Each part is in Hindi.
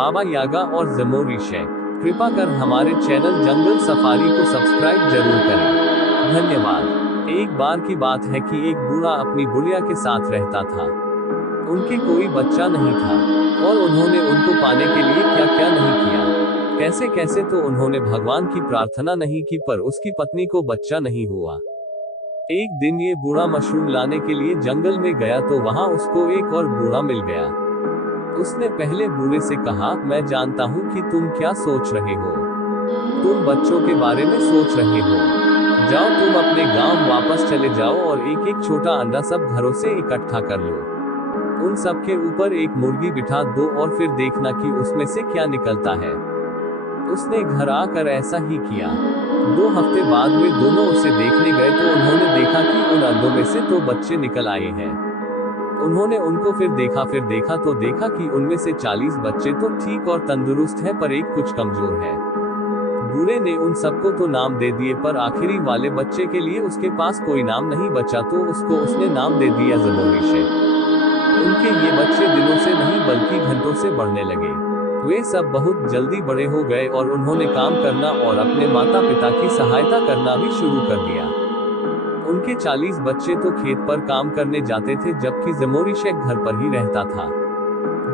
बाबा यागा और ज़मोरी शेख। कृपा कर हमारे चैनल जंगल सफारी को सब्सक्राइब जरूर करें। धन्यवाद। एक बार की बात है कि एक बूढ़ा अपनी बुढ़िया के साथ रहता था। उनके कोई बच्चा नहीं था और उन्होंने उनको पाने के लिए क्या क्या नहीं किया। कैसे कैसे तो उन्होंने भगवान की प्रार्थना नहीं की, पर उसकी पत्नी को बच्चा नहीं हुआ। एक दिन ये बूढ़ा मशरूम लाने के लिए जंगल में गया तो वहां उसको एक और बूढ़ा मिल गया। उसने पहले बूढ़े से कहा, मैं जानता हूँ कि तुम क्या सोच रहे हो। तुम बच्चों के बारे में सोच रहे हो। जाओ तुम अपने गांव वापस चले जाओ और एक एक छोटा अंडा सब घरों से इकट्ठा कर लो। उन सब के ऊपर एक मुर्गी बिठा दो और फिर देखना कि उसमें से क्या निकलता है। उसने घर आकर ऐसा ही किया। 2 हफ्ते बाद वे दोनों उसे देखने गए तो उन्होंने देखा कि उन अंडों में से 2 बच्चे निकल आए हैं। उन्होंने उनको फिर देखा तो देखा कि उनमें से 40 बच्चे तो ठीक और तंदुरुस्त हैं, पर एक कुछ कमजोर है। बूढ़े ने उन सबको तो नाम दे दिए, पर आखिरी वाले बच्चे के लिए उसके पास कोई नाम नहीं बचा तो उसको उसने नाम दे दिया ज़मोरी शेख। उनके ये बच्चे दिनों से नहीं बल्कि घंटों से बढ़ने लगे। वे सब बहुत जल्दी बड़े हो गए और उन्होंने काम करना और अपने माता पिता की सहायता करना भी शुरू कर दिया। उनके 40 बच्चे तो खेत पर काम करने जाते थे, जबकि ज़मोरी शेख घर पर ही रहता था।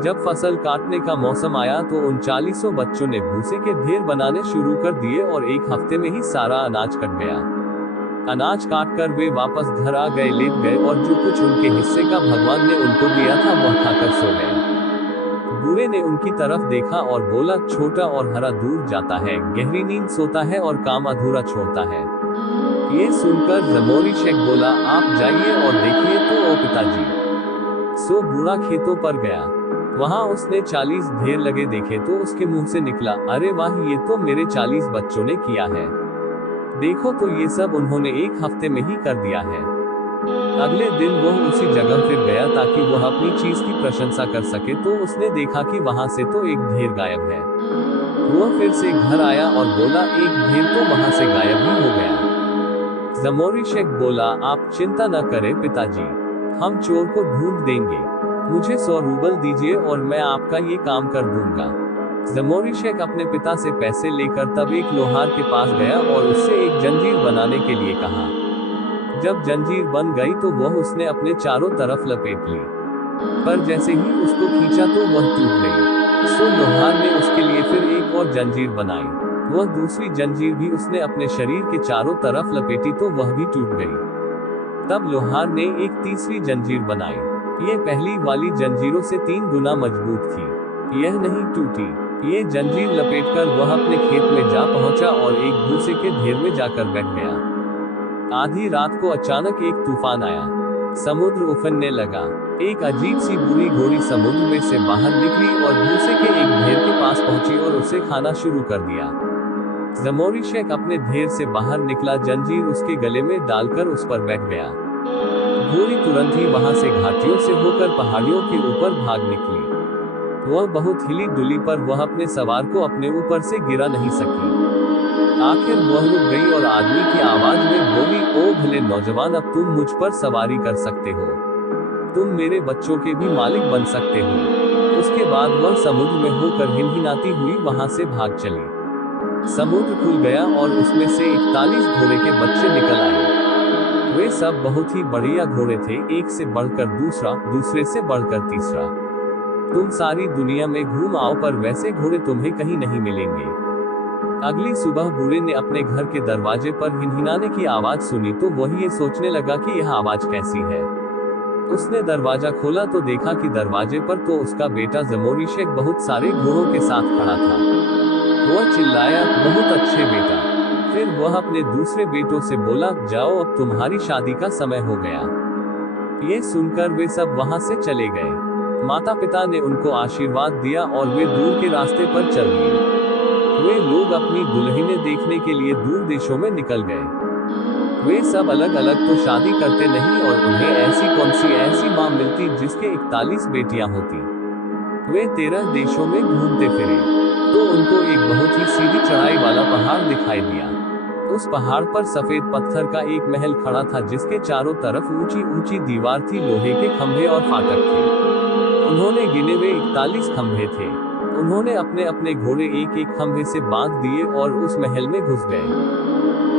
जब फसल काटने का मौसम आया तो उन 40 बच्चों ने भूसे के ढेर बनाने शुरू कर दिए और 1 हफ्ते में ही सारा अनाज कट गया। अनाज काट कर वे वापस घर आ गए, लेट गए और जो कुछ उनके हिस्से का भगवान ने उनको दिया था वह खाकर सो गए। बूढ़े ने उनकी तरफ देखा और बोला, छोटा और हरा दूर जाता है, गहरी नींद सोता है और काम अधूरा छोड़ता है। ये सुनकर ज़मोरी शेख बोला, आप जाइए और देखिए तो ओ पिताजी। सो बूढ़ा खेतों पर गया। वहां उसने 40 ढेर लगे देखे तो उसके मुंह से निकला, अरे वाह, ये तो मेरे 40 बच्चों ने किया है। देखो तो ये सब उन्होंने 1 हफ्ते में ही कर दिया है। अगले दिन वह उसी जगह फिर गया ताकि वह अपनी चीज की प्रशंसा कर सके तो उसने देखा कि वहां से तो एक ढेर गायब है। वह फिर से घर आया और बोला, एक ढेर तो वहां से गायब ही हो गया। ज़मोरी शेख बोला, आप चिंता न करें पिताजी, हम चोर को ढूंढ देंगे। मुझे 100 रूबल दीजिए और मैं आपका ये काम कर दूंगा। ज़मोरी शेख अपने पिता से पैसे लेकर तब एक लोहार के पास गया और उससे एक जंजीर बनाने के लिए कहा। जब जंजीर बन गई तो वह उसने अपने चारों तरफ लपेट ली, पर जैसे ही उसको खींचा तो वह टूट गई। सो लोहार ने उसके लिए फिर एक और जंजीर बनाई। वह दूसरी जंजीर भी उसने अपने शरीर के चारों तरफ लपेटी तो वह भी टूट गई। तब लोहार ने एक तीसरी जंजीर बनाई। ये पहली वाली जंजीरों से 3 गुना मजबूत थी। यह नहीं टूटी। ये जंजीर लपेटकर वह अपने खेत में जा पहुंचा और एक भूसे के ढेर में जाकर बैठ गया। आधी रात को अचानक एक तूफान आया। समुद्र उफनने लगा। एक अजीब सी बूढ़ी घोड़ी समुद्र में से बाहर निकली और भूसे के एक ढेर के पास पहुंची और उसे खाना शुरू कर दिया। ज़मोरी शेख अपने ढेर से बाहर निकला, जंजीर उसके गले में डालकर उस पर बैठ गया। घोड़ी तुरंत ही वहां से घाटियों से होकर पहाड़ियों के ऊपर भाग निकली। वह बहुत हिली डुली, पर वह अपने सवार को अपने ऊपर से गिरा नहीं सकी। आखिर वह रुक गई और आदमी की आवाज में बोली, ओ भले नौजवान, अब तुम मुझ पर सवारी कर सकते हो। तुम मेरे बच्चों के भी मालिक बन सकते हो। उसके बाद वह समुद्र में होकर हिनहिनाती हुई वहां से भाग चली। समुद्र खुल गया और उसमें से 41 घोड़े के बच्चे निकल आए। वे सब बहुत ही बढ़िया घोड़े थे, एक से बढ़कर दूसरा, दूसरे से बढ़कर तीसरा। तुम सारी दुनिया में घूम आओ, पर वैसे घोड़े तुम्हें कहीं नहीं मिलेंगे। अगली सुबह बूढ़े ने अपने घर के दरवाजे पर हिनहिनाने की आवाज सुनी तो वह ये सोचने लगा कि यह आवाज कैसी है। उसने दरवाजा खोला तो देखा कि दरवाजे पर तो उसका बेटा ज़मोरी शेख बहुत सारे घोड़ों के साथ खड़ा था। वह चिल्लाया, बहुत अच्छे बेटा। फिर वह अपने दूसरे बेटों से बोला, जाओ, अब तुम्हारी शादी का समय हो गया। ये सुनकर वे सब वहां से चले गए। माता पिता ने उनको आशीर्वाद दिया और वे दूर के रास्ते पर चल दिए। वे लोग अपनी दुल्हनें देखने के लिए दूर देशों में निकल गए। वे सब अलग अलग तो शादी करते नहीं और उन्हें ऐसी कौन सी ऐसी माँ मिलती जिसके 41 बेटियां होती। वे 13 देशों में घूमते फिरे तो उनको एक बहुत ही सीधी चढ़ाई वाला पहाड़ दिखाई दिया। उस पहाड़ पर सफेद पत्थर का एक महल खड़ा था जिसके चारों तरफ ऊंची ऊंची दीवार थी, लोहे के खंभे और फाटक थे। उन्होंने गिने हुए 41 खंभे थे। उन्होंने अपने अपने घोड़े एक एक खंभे से बांध दिए और उस महल में घुस गए।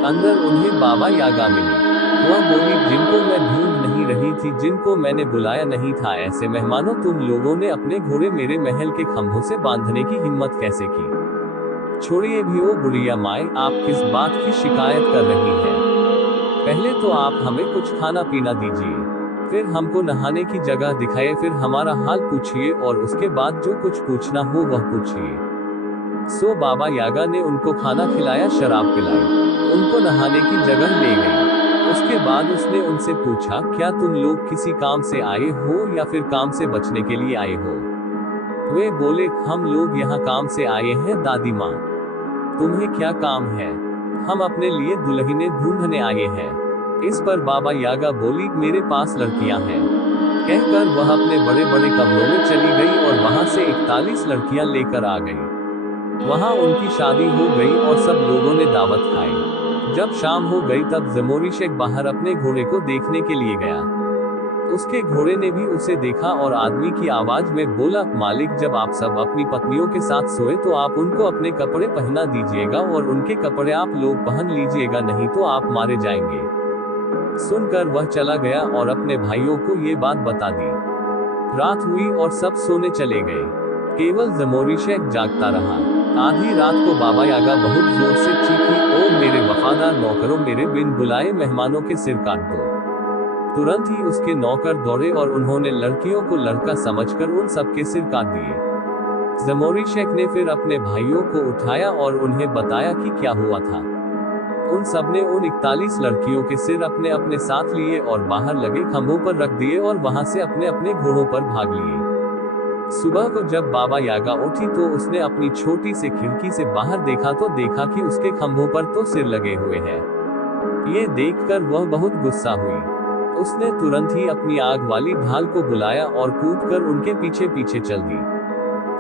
अंदर उन्हें बाबा यागा मिली। वह बोली, जिनको मैं ढूंढ नहीं रही थी, जिनको मैंने बुलाया नहीं था, ऐसे मेहमानों, तुम लोगों ने अपने घोड़े मेरे महल के खंभों से बांधने की हिम्मत कैसे की? छोड़िए भी ओ बुढ़िया माए, आप किस बात की शिकायत कर रही हैं? पहले तो आप हमें कुछ खाना पीना दीजिए, फिर हमको नहाने की जगह दिखाइए, फिर हमारा हाल पूछिए और उसके बाद जो कुछ पूछना हो वह पूछिए। सो बाबा यागा ने उनको खाना खिलाया, शराब पिलाई, उनको नहाने की जगह ले गई। उसके बाद उसने उनसे पूछा, क्या तुम लोग किसी काम से आए हो या फिर काम से बचने के लिए आए हो? वे बोले, हम लोग यहाँ काम से आए हैं दादी माँ। तुम्हें क्या काम है? हम अपने लिए दुल्हने ढूंढने आए हैं। इस पर बाबा यागा बोली, मेरे पास लड़कियां हैं। कहकर वह अपने बड़े बड़े कमरों में चली गई और वहां से 41 लड़कियां लेकर आ गई। वहां उनकी शादी हो गई और सब लोगों ने दावत खाई। जब शाम हो गई तब ज़मोरिशेक बाहर अपने घोड़े को देखने के लिए गया। उसके घोड़े ने भी उसे देखा और आदमी की आवाज में बोला, मालिक, जब आप सब अपनी पत्नियों के साथ सोए तो आप उनको अपने कपड़े पहना दीजिएगा और उनके कपड़े आप लोग पहन लीजिएगा, नहीं तो आप मारे जाएंगे। सुनकर वह चला गया और अपने भाइयों को ये बात बता दी। रात हुई और सब सोने चले गए, केवल ज़मोरिशेक जागता रहा। आधी रात को बाबा यागा बहुत जोर से चीखी, ओ मेरे वफादार नौकरों, मेरे बिन बुलाए मेहमानों के सिर काट दो। तुरंत ही उसके नौकर दौड़े और उन्होंने लड़कियों को लड़का समझकर उन सबके सिर काट दिए। ज़मोरिशेक ने फिर अपने भाइयों को उठाया और उन्हें बताया कि क्या हुआ था। उन सबने उन 41 लड़कियों के सिर अपने अपने साथ लिए और बाहर लगे खंभों पर रख दिए और वहां से अपने अपने घोड़ों पर भाग लिए। सुबह को जब बाबा यागा उठी तो उसने अपनी छोटी सी खिड़की से बाहर देखा तो देखा कि उसके खंभों पर तो सिर लगे हुए हैं। ये देखकर वह बहुत गुस्सा हुई। उसने तुरंत ही अपनी आग वाली ढाल को बुलाया और कूदकर उनके पीछे पीछे चल दी।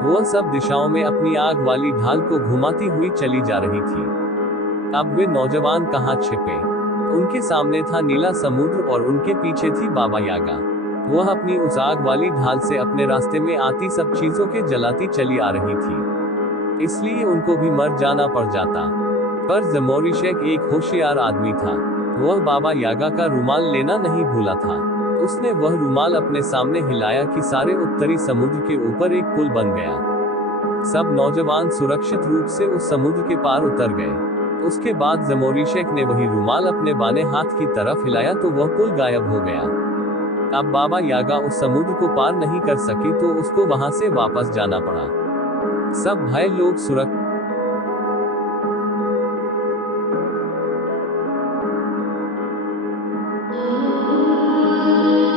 वह सब दिशाओं में अपनी आग वाली ढाल को घुमाती हुई चली जा रही थी। अब वे नौजवान कहाँ छिपे? उनके सामने था नीला समुद्र और उनके पीछे थी बाबा यागा। वह अपनी उस आग वाली ढाल से अपने रास्ते में आती सब चीजों के जलाती चली आ रही थी, इसलिए उनको भी मर जाना पड़ जाता। पर ज़मोरिशेक एक होशियार आदमी था। वह बाबा यागा का रुमाल लेना नहीं भूला था। उसने वह रुमाल अपने सामने हिलाया कि सारे उत्तरी समुद्र के ऊपर एक पुल बन गया। सब नौजवान सुरक्षित रूप से उस समुद्र के पार उतर गए। उसके बाद ज़मोरिशेक ने वही रुमाल अपने बाने हाथ की तरफ हिलाया तो वह पुल गायब हो गया। अब बाबा यागा उस समुद्र को पार नहीं कर सकी तो उसको वहां से वापस जाना पड़ा। सब भाई लोग सुरक्षित